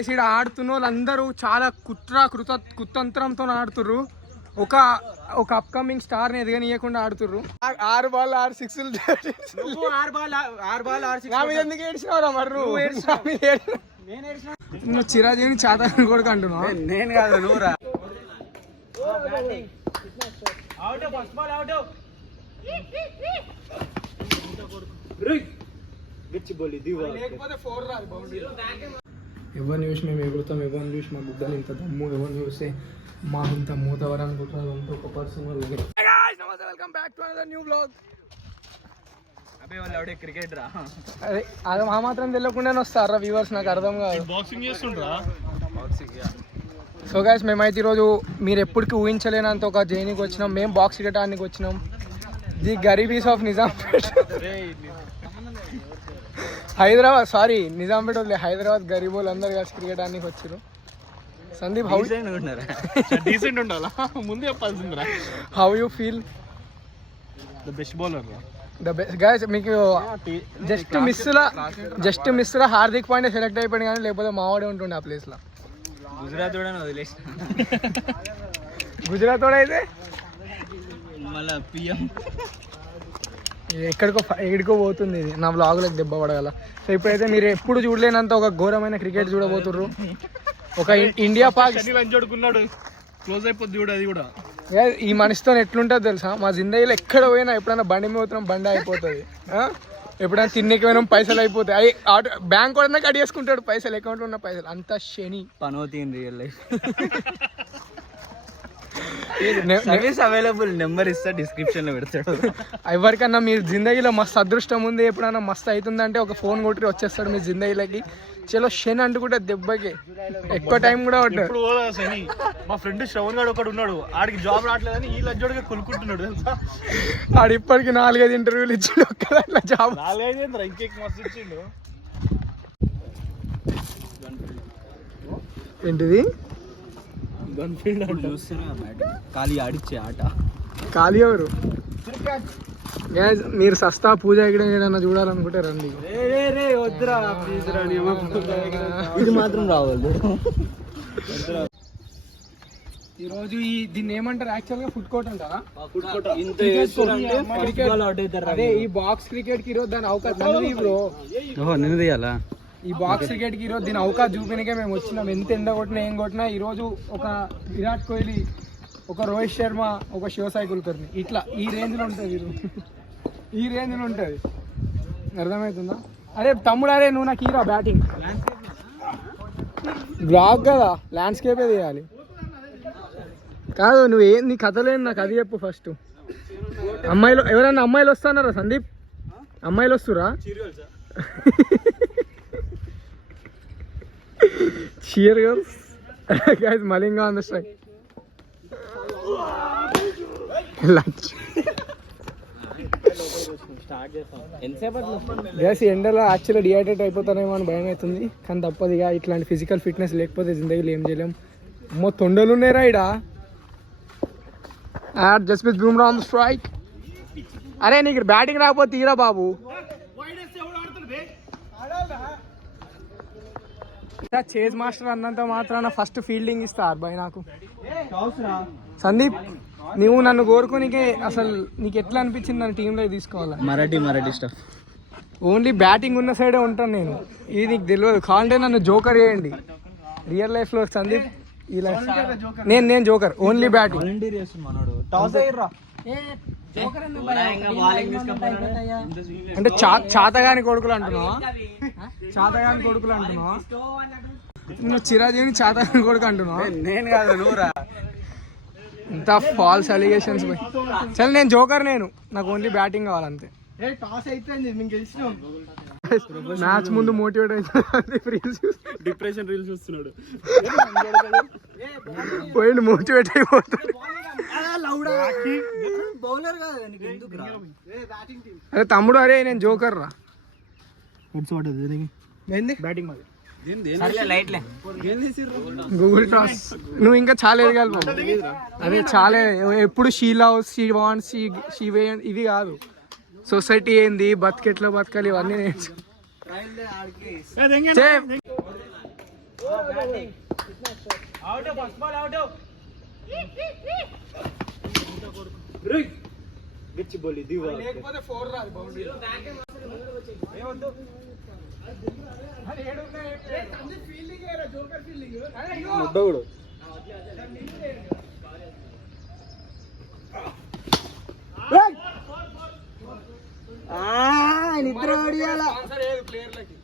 ఇక్కడ ఆడుతున్న వాళ్ళందరూ చాలా కుతంత్రంతో ఆడుతుర్రు. ఒక అప్కమింగ్ స్టార్ ని ఎదగనీయకుండా ఆడుతుర్రు. 6 బాల్ 6 సిక్స్లు. ఎందుకు ఏడ్చినావురా మరి? నువ్వు చిరాజీవిని చాతాని కొడుకు అంటున్నావు. నేను కాదు నువ్వురా. ఎవరిని చూసి మేము ఎగురుతాం, ఎవరిని చూసి మా గుడ్డలు ఇంత దమ్ము, ఎవరిని చూస్తే మా ఇంత మూతవరం అనుకుంటున్నారు. ఒక person welcome back to another new vlog. Cricket రా అదే అది మా మాత్రం తెలియకుండానే వస్తారా వ్యూవర్స్, నాకు అర్థం కాదు. బాక్సింగ్ చేస్తుండ్రా. సో గైస్ మేమైతే ఈరోజు మీరు ఎప్పటికీ ఊహించలేనంత ఒక జైనికి వచ్చినాం. మేము బాక్స్ క్రికెట్ ఆడడానికి వచ్చినాం. ది గరీబీస్ ఆఫ్ నిజాంపేట్, హైదరాబాద్. సారీ నిజాంపేట వదిలే, హైదరాబాద్ గరీబోలు అందరు కలిసి క్రికెట్ ఆడడానికి వచ్చారు. సందీప్ హౌ డీసెంట్ ఉండాలా ముందు చెప్పాల్సిందిరా. How you feel? The best bowler the best guys. మీకు జస్ట్ మిస్లా హార్దిక్ పాండ్యా సెలెక్ట్ అయిపోయింది, కానీ లేకపోతే మావాడే ఉంటుండే ఆ ప్లేస్ లో. గుజరాత్ వదిలేసిన. గుజరాత్ అయితే మళ్ళా పిఎం ఎక్కడికో పోతుంది ఇది. నా బ్లాగులకు దెబ్బ పడగల. సో ఇప్పుడైతే మీరు ఎప్పుడు చూడలేనంత ఒక ఘోరమైన క్రికెట్ చూడబోతుర్రు. ఒక ఇండియా పాక్ క్లోజ్ అయిపోద్ది కూడా. అది కూడా ఈ మనిషితో ఎట్లుంటుంది తెలుసా? మా జిందగీలో ఎక్కడ పోయినా ఎప్పుడైనా బండి మీద పోతున్నాం బండి అయిపోతుంది, ఎప్పుడైనా తిన్నికి పోయినా పైసలు అయిపోతాయి. అవి బ్యాంక్ కూడా కట్ చేసుకుంటాడు పైసలు, అకౌంట్లో ఉన్న పైసలు. అంత శని పనోతి in real life. Service available number ఇస్తా, డిస్క్రిప్షన్ లో పెడతాడు. ఎవరికన్నా మీరు జిందగీలో మస్తు అదృష్టం ఉంది, ఎప్పుడైనా మస్తు అవుతుందంటే ఒక ఫోన్ కొట్టి వచ్చేస్తాడు మీ జిందగీలోకి. చలో శని అంటుకుంటే దెబ్బకి ఎక్కువ టైం కూడా ఉంటుంది. మా ఫ్రెండ్ శ్రవణ్ గాడు ఒకడు ఉన్నాడు, ఆడికి జాబ్ రావట్లేదని ఈ లజ్జోడిగా కొనుక్కుంటున్నాడు తెలుసా. ఆడు ఇప్పటికి 4-5 ఇంటర్వ్యూలు ఇచ్చిండు, ఒక్కదాంట్లో జాబ్ 4-5 ఇంకేక్ మస్తు ఇచ్చిండు. ఏంటిది? ఖాళీ ఆడిచ్చే ఆట. ఖాళీ ఎవరు? మీరు సస్తా పూజ ఇక్కడ ఏదన్నా చూడాలనుకుంటే రండి. ఇది మాత్రం రావాలి. ఈరోజు దీన్ని ఏమంటారు యాక్చువల్ గా? ఫుడ్ కోర్ట్ అంటారా? అదే ఈ బాక్స్ క్రికెట్ కి ఈరోజు దాని అవకాశం బ్రో. నిన్ను తీయాలా? ఈ బాక్స్ క్రికెట్ కి ఈరోజు దీని అవకాశం చూపినకే మేము వచ్చినాం. ఎంత ఎండ కొట్టినా ఏం కొట్టినా ఈరోజు ఒక విరాట్ కోహ్లీ, ఒక రోహిత్ శర్మ, ఒక శివసాయి కుల్కర్ని ఇట్లా ఈ రేంజ్ లో ఉంటుంది. ఈ రేంజ్ లో ఉంటుంది, అర్థమవుతుందా? అరే తమ్ముడు, అరే నువ్వు నాకు హీరో బ్యాటింగ్ బ్లాగ్ కదా, ల్యాండ్స్కేపే తీయాలి కాదు. నువ్వు నీ కథలేని నాకు అది చెప్పు ఫస్ట్. అమ్మాయిలు ఎవరైనా అమ్మాయిలు వస్తున్నారా సందీప్? అమ్మాయిలు వస్తురా? Cheer girls. Guys, Malinga on the strike. Lunch. Guys, ఎండలో యాక్చువల్లీ డిహైడ్రేట్ అయిపోతానేమో అని భయం అవుతుంది, కానీ తప్పదు ఇక. ఇట్లాంటి ఫిజికల్ ఫిట్నెస్ లేకపోతే జిందగీలో ఏం చేయలేం. అమ్మో తొండలు ఉన్నాయిరా ఇడా. Jasprit Bumrah on the strike. అరే నీకు బ్యాటింగ్ రాకపోతే తీరా బాబు. చేజ్ మాస్టర్ అన్నంత మాత్రాన ఫస్ట్ ఫీల్డింగ్ ఇస్తారు బాయ్ నాకు. సందీప్, నువ్వు నన్ను కోరుకునికే అసలు నీకు ఎట్లా అనిపించింది నన్ను టీంలో తీసుకోవాలి? మరాఠీ స్టఫ్. ఓన్లీ బ్యాటింగ్ ఉన్న సైడే ఉంటాను నేను, ఇది నీకు తెలియదు. కావాలంటే నన్ను జోకర్ చేయండి రియల్ లైఫ్ లో. సందీప్ ఈ లైఫ్ నేను జోకర్, ఓన్లీ బ్యాటింగ్. అంటే చాతగాని కొడుకులు అంటున్నావా? చాతగాని కొడుకులు అంటున్నావా? నువ్వు చిరాజీవిని చాతగాని కొడుకు అంటున్నావా? నేను కాదు నువ్వురా. ఇంత ఫాల్స్ అలిగేషన్స్. సరే నేను జోకర్, నాకు ఓన్లీ బ్యాటింగ్ కావాలంతే. మ్యాచ్ ముందు మోటివేట్ అవుతుంది, డిప్రెషన్ రీల్స్ చూస్తున్నాడు, పోయింది మోటివేట్ అయిపోతాడు. అరే తమ్ముడు, అరే నేను జోకర్ రా. గూగుల్ టాస్ నువ్వు ఇంకా చాలా ఎదగాలి. అదే చాలా, ఎప్పుడు she love, she wants, she way ఇవి కాదు. సొసైటీ ఏంది, బతికెట్లో బతకాలి, ఇవన్నీ నేర్చు. అవుట్ ఫస్ట్ బాల్ అవుట్ గచ్చి బాల్ ఇది లేకపోతే 4 రాదు బౌండరీ ఏమొద్దు ఫీల్డింగ్ జోకర్ ఫీల్డింగ్ ముద్దవుడు నిద్ర ఆడియాల ప్లేయర్లకి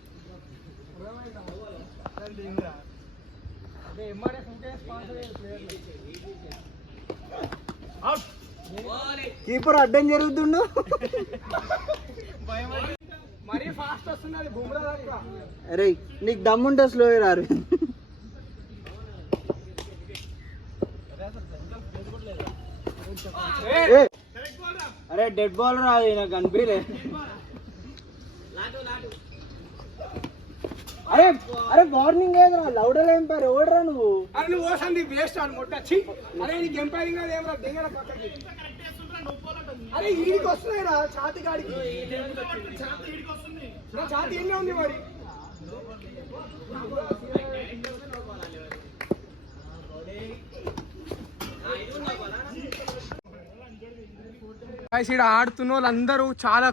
కీపర్ అడ్డం జరుగుతుండు. మరీ ఫాస్ట్ వస్తున్నది బుమ్రా దాకా. అరే నీకు దమ్ముంటే స్లో రారు. అరే డెడ్ బాల్ రాదు నాకు అనిపించలే. అరే అరే వార్నింగ్ ఏదరా లౌడర్ ఎంపైర్ ఓడరా నువ్వు. అరే నువ్వు ఓసంది వేస్ట్ అని కొట్టచ్చి. అరే నీకు ఎంపైరింగ్ అది ఏమరా దిగల పక్కకి. అరే ఈడికి వస్తున్నాయి రా ఛాతి కాడికి. నా ఛాతి ఎన్ని ఉంది మరి. ఇక్కడ ఆడుతున్న వాళ్ళందరూ చాలా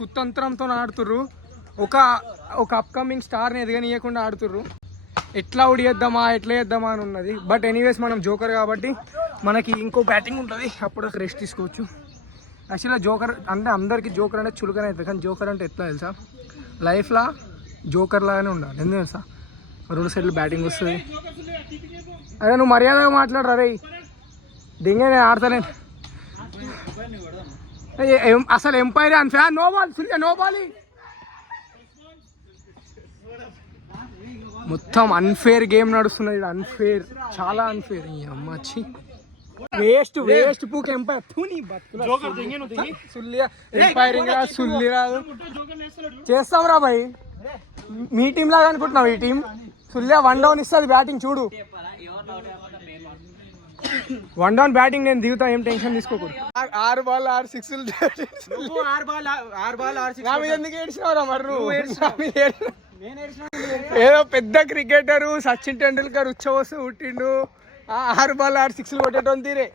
కుతంత్రంతో ఆడుతుర్రు. ఒక అప్కమింగ్ స్టార్ని ఎదగనీయకుండా ఆడుతుర్రు. ఎట్లా ఉడియేద్దామా ఎట్లా వేద్దామా అని ఉన్నది. బట్ ఎనీవేస్ మనం జోకర్ కాబట్టి మనకి ఇంకో బ్యాటింగ్ ఉంటుంది, అప్పుడు రెస్ట్ తీసుకోవచ్చు. యాక్చువల్గా జోకర్ అంటే అందరికీ జోకర్ అంటే చులకనే అవుతుంది, కానీ జోకర్ అంటే ఎట్లా తెలుసా, లైఫ్లో జోకర్ లాగానే ఉండాలి. ఎందుకు తెలుసా, 2 సైడ్లు బ్యాటింగ్ వస్తుంది. అరే నువ్వు మర్యాదగా మాట్లాడరా రే దింగే, నేను ఆడతానే. అసలు ఎంపైర్ అని fan no ball no ball. మొత్తం అన్ఫేర్ గేమ్ నడుస్తున్నది. అన్ఫేర్, చాలా అన్ఫేర్. ఈ అమ్మచ్చి వేస్ట్ పూక్ ఎంపైర్ ఎంపైరింగ్ రా సుల్లి రాదు. చేస్తాం రా భయ్, మీ టీం లాగా అనుకుంటున్నావు. ఈ టీం సుల్లియా 1 డౌన్ ఇస్తుంది బ్యాటింగ్. చూడు 1 డౌన్ బ్యాటింగ్ నేను దిగుతా, ఏం టెన్షన్ తీసుకోకూడదు. 6 బాల్ 6 సిక్స్లు. ఎందుకు ఏడ్చినావురా మరి? ఏదో పెద్ద క్రికెటరు సచిన్ టెండూల్కర్ ఉచ్చవస్తూ పుట్టిండు. 6 బాల్ 6 సిక్స్లు కొట్టేటోని తీరే.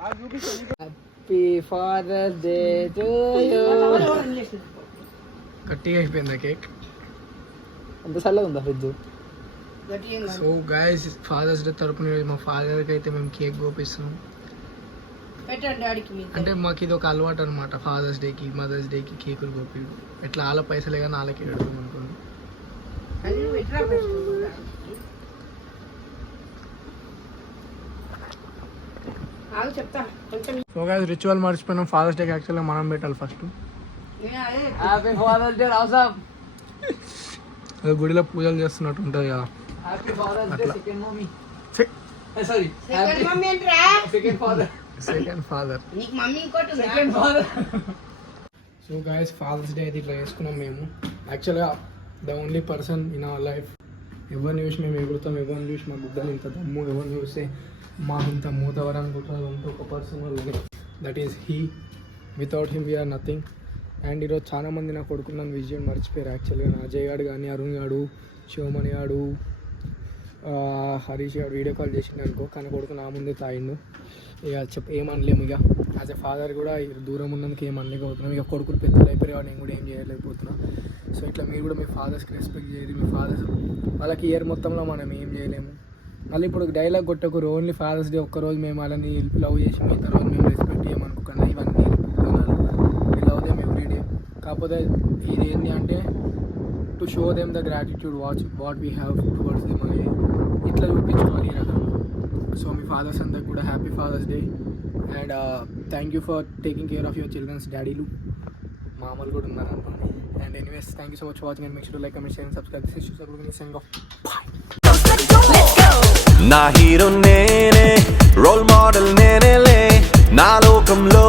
Happy fathers day to you. గట్టిగా అయిపోయిందా కేక్? అంత చల్లగా ఉందా fridge? So guys, father's day తరపున మా ఫాదర్కి అయితే మేము కేక్ కోపిస్తున్నాం. అంటే మాకు ఇది ఒక అలవాటు అనమాట, ఫాదర్స్ డేకి మదర్స్ డేకి కేకులు కోపిడు. ఎట్లా వాళ్ళ పైసలే కానీ వాళ్ళకి ఎడదాం అనుకోండి. సో గైస్, రిచువల్ మర్చిపోయినాం. ఫాదర్స్ డేకి యాక్చువల్గా మనం పెట్టాలి ఫస్ట్. హ్యాపీ ఫాదర్స్ డే రాసాం. అదే గుడిలో పూజలు చేస్తున్నట్టు ఉంటుంది కదా. Happy fathers day second mummy. ఛీ, సారీ సెకండ్ మమ్మీ ఏంట్రా? Second father. నీకు మమ్మీ ఇంకోటి second father. So guys, father's day అయితే ఇట్లా చేసుకున్నాం మేము. యాక్చువల్గా the only person in our life. ఎవరిని చూసి మేము ఎగురుతాం, ఎవరిని చూసి మా గుడ్డలు ఇంత దమ్ము, ఎవరిని చూస్తే మా ఇంత మూతవరం అనుకుంటున్నారు అంతా ఒక పర్సన్ వల్లనే. That is he. Without him we are nothing. And ఈరోజు చాలామంది నా కొడుకుని నన్ను విజయం మర్చిపోయారు. యాక్చువల్గా అజయ్ గాడు కానీ, అరుణ్ గాడు, శివమణి గాడు, హరీష్ గారు వీడియో కాల్ చేసిండు అనుకో, కానీ కొడుకు నా ముందే తాగిండు. ఇక ఏమనలేము. ఇక యాజ్ ఎ ఫాదర్ కూడా దూరం ఉన్నందుకు ఏమనలేకపోతున్నాం. ఇక కొడుకులు పెద్దలు అయిపోయారు, నేను కూడా ఏం చేయలేకపోతున్నా. సో ఇట్లా మీరు కూడా మీ ఫాదర్స్కి రెస్పెక్ట్ చేయరు. మీ ఫాదర్స్ వాళ్ళకి ఇయర్ మొత్తంలో మనం ఏం చేయలేము. మళ్ళీ ఇప్పుడు డైలాగ్ కొట్టకూరు, ఓన్లీ ఫాదర్స్ డే ఒక్కరోజు మేము వాళ్ళని లవ్ చేసి మిగతా రోజు మేము రెస్పెక్ట్ చేయమనుకోకుండా ఇవన్నీ we love them every day. కాకపోతే ఇది ఏంటి అంటే to show them the gratitude what we have towards them అనేది ఇట్లా చూపించుకోవాలి ఈ రకంగా. సో మీ ఫాదర్స్ అందరికి కూడా happy fathers day. And thank you for taking care of your childrens. డాడీలు మామూలు కూడా ఉన్నారు అనుకోండి. And anyways, thank you so much for watching and make sure like, comment, share and subscribe. This is saying of bye. నా hero నేనే, role model నేనేలే, నా లోకంలో